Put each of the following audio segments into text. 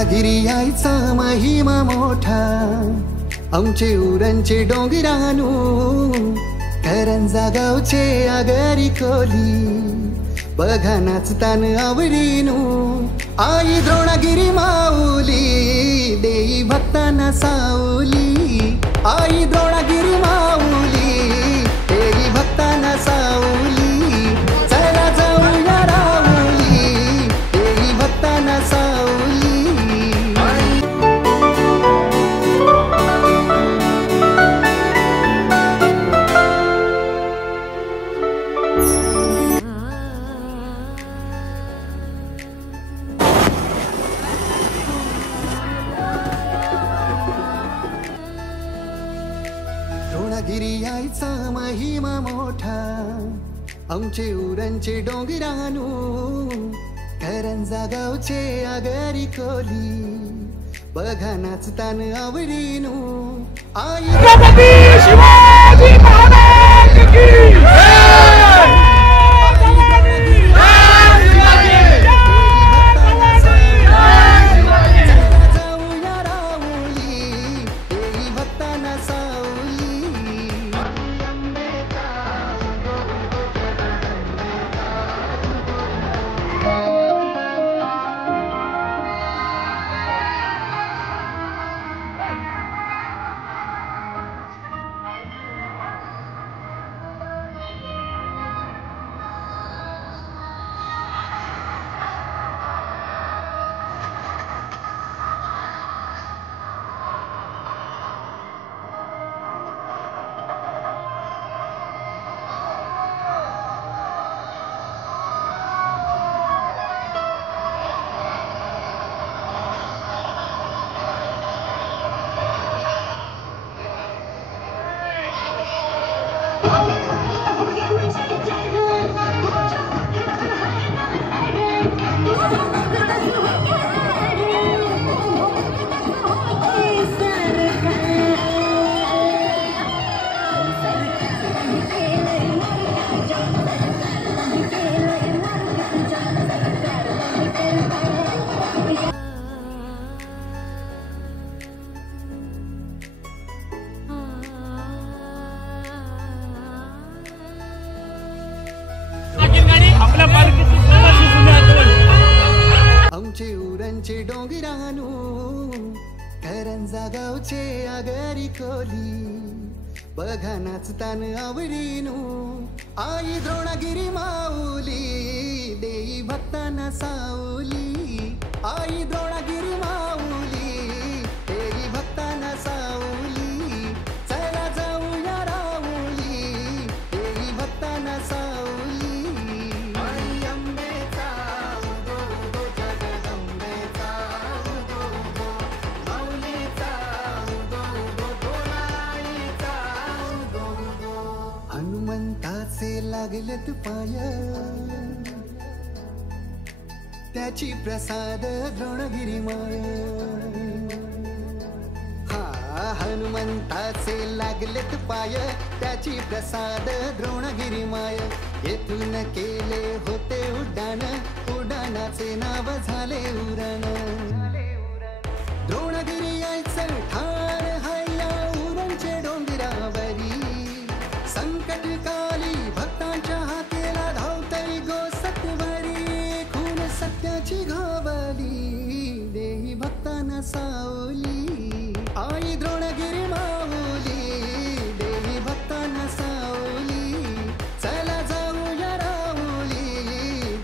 द्रोणगिरी आईचा महिमा मोठा, आमचे उरणचे डोंगरानू, करंजा गावचे आगरी कोली, बघा नाचतान आवडीनू. आई द्रोणगिरी माऊली, देई भक्तांना सावली. आई द्रोणगिरी माऊली, देई भक्तांना सावली. चला जाऊया राऊली, देई भक्तांना सावली. द्रोणगिरी आईचा महिमा मोठा, आमचे उरणचे डोंगरानू, करंजा गावचे आगरी कोली, बघा नाचतान आवडीनू. आई शिवाजी महाराज की आमचे उरणचे डोंगरानू, करंजा गावचे आगरी कोली, बघा नाचतान आवडीनू. आई द्रोणगिरी माऊली, देई भक्तांना सावली. आई द्रोणगिरी माऊली, देई भक्तांना सावली. चला जाऊया राऊली, देई भक्तांना सावली. हनुमंताचे लागलेत पाय, त्याची प्रसाद द्रोणगिरी माय. हा हनुमंताचे लागलेत पाय, त्याची प्रसाद द्रोणगिरी माय. येथून केले होते उड्डाण, उड्डाणाचे नाव झाले उरण. द्रोणगिरी आईचं ठाण हैया उरणचे डोंगरावरी, संकटकाली भक्तांच्या हाकेला धावतई गो सत्वरी. खून सत्याची घावली, देई भक्तांना सावली. आई द्रोणगिरी माऊली, देई भक्तांना सावली. चला जाऊया राऊली,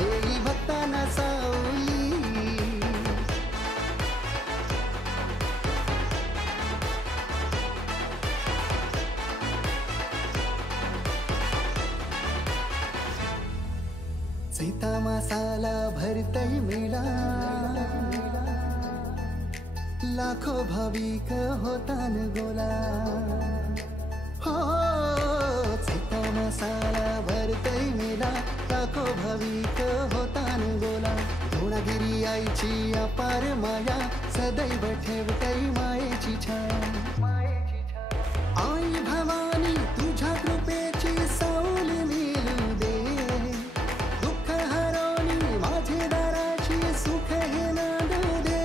देई भक्तांना सावली. सीता मसाला भरतई मेला, लाखो भाविक होतान गोला. हो सीता मसाला भरतई मेला, लाखो भाविक होतान गोला. द्रोणगिरी आईची अपार माया, सदैव ठेवतई मायेची छाया. आई भवानी तुझ्या कृपेची सावली मिळू दे, दुःख हरवणी माझे दाराची सुख हे नांदू दे.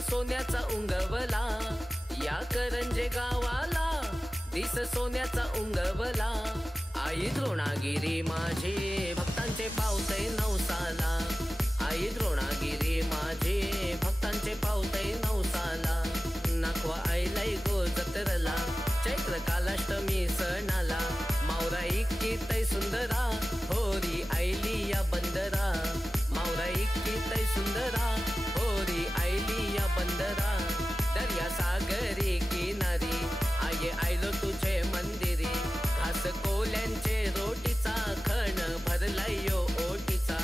सोन्याचा उंगवला, या करंजे गावाला दिस सोन्याचा उंगवला. आई द्रोणागिरी माझी भक्तांचे पावते नवसाला, आई द्रोणागिरी माझी भक्तांचे पावते नवसाला. नाखवा आईलाई गो जत्रला, चैत्र कालाष्टमी सणाला. मावरा इतकी तै सुंदरा, होरी आईली या बंदरा. मावरा इतकी तै सुंदरा, होरी आईली या बंदरा. दर्या सागरी किनारी आये आयलो तुझे मंदिरी. घास कोल्यांचे रोटीचा खण भरलाय यो ओटीचा.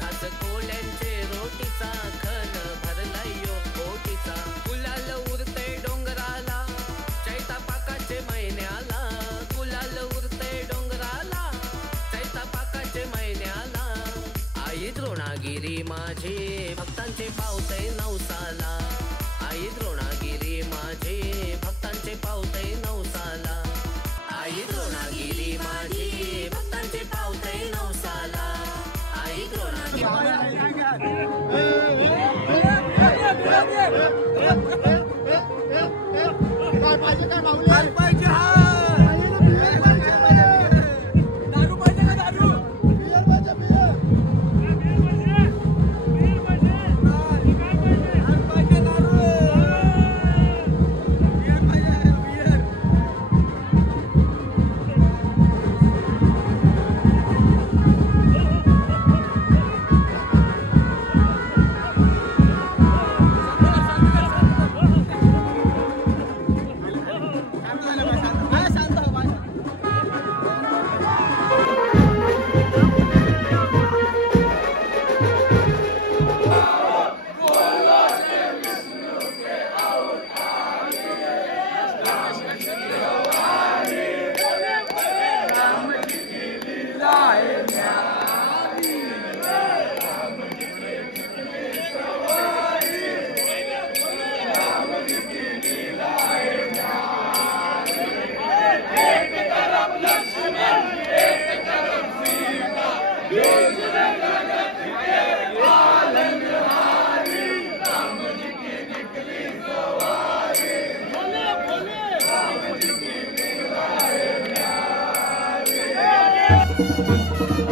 घास कोल्यांचे रोटीचा खण भरलाय यो ओटीचा. गुलाल उरते डोंगराला, चैता पाकाचे महिन्याला. गुलाल उरते डोंगराला, चैता पाकाचे महिन्याला. आई द्रोणागिरी माझी भक्तांचे पावते नवसाला, आई द्रोणागिरी माझी भक्तांचे पावते नवसाला. आई द्रोणागिरी माझी भक्तांचे पावते नवसाला, आई द्रोणागिरी. काय पाहिजे काय माऊली? पाहिजे दारू पाहिजे का दारू? बियर पाहिजे बियर. पाहिजे दारू. बियर पाहिजे बियर. Thank you.